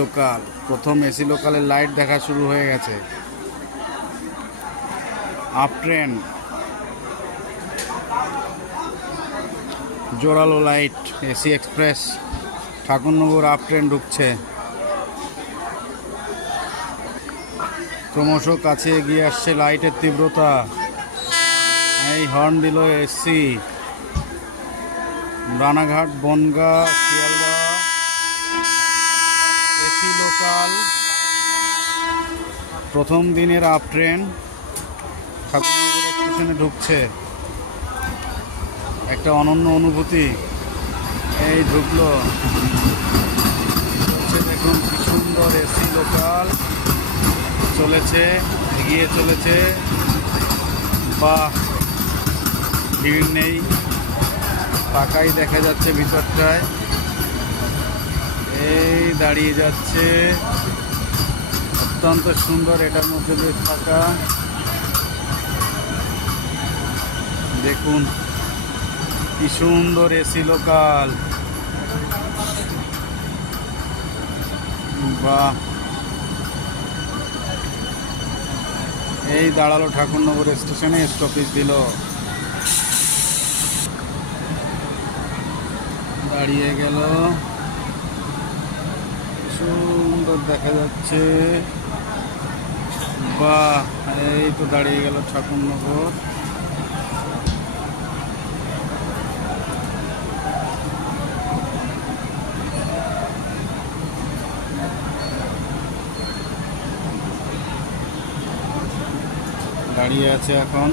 Local প্রথম AC লোকালের light দেখা শুরু হয়ে গেছে। আপ ট্রেন, জোরালো light, AC express Thakurnagar up train ঢুকছে। ক্রমশ কাছে এগিয়ে আসছে লাইটের তীব্রতা। এই হর্ন দিল AC. Ranaghat, Bongaon, Sealdah AC local প্রথম দিনের আপ ট্রেন ঠাকুরনগর স্টেশনে ঢুকছে। একটা অনন্য অনুভূতি। এই ঢুকলো, দেখুন কি সুন্দর এসি লোকাল চলেছে, এগিয়ে চলেছে। বাহ, ভিড় নেই, ফাঁকাই দেখা যাচ্ছে ভিতরটায়। এই দাঁড়িয়ে যাচ্ছে, অত্যন্ত সুন্দর। এটার মধ্যে বেশ ফাঁকা। দেখুন কি সুন্দর এসি লোকাল। বাহ, এই দাঁড়ালো ঠাকুরনগর স্টেশনে, স্টপেজ দিল, দাঁড়িয়ে গেল। সুন্দর দেখা যাচ্ছে। বাহ, এই তো দাঁড়িয়ে গেল ঠাকুরনগর। দাঁড়িয়ে আছে এখন।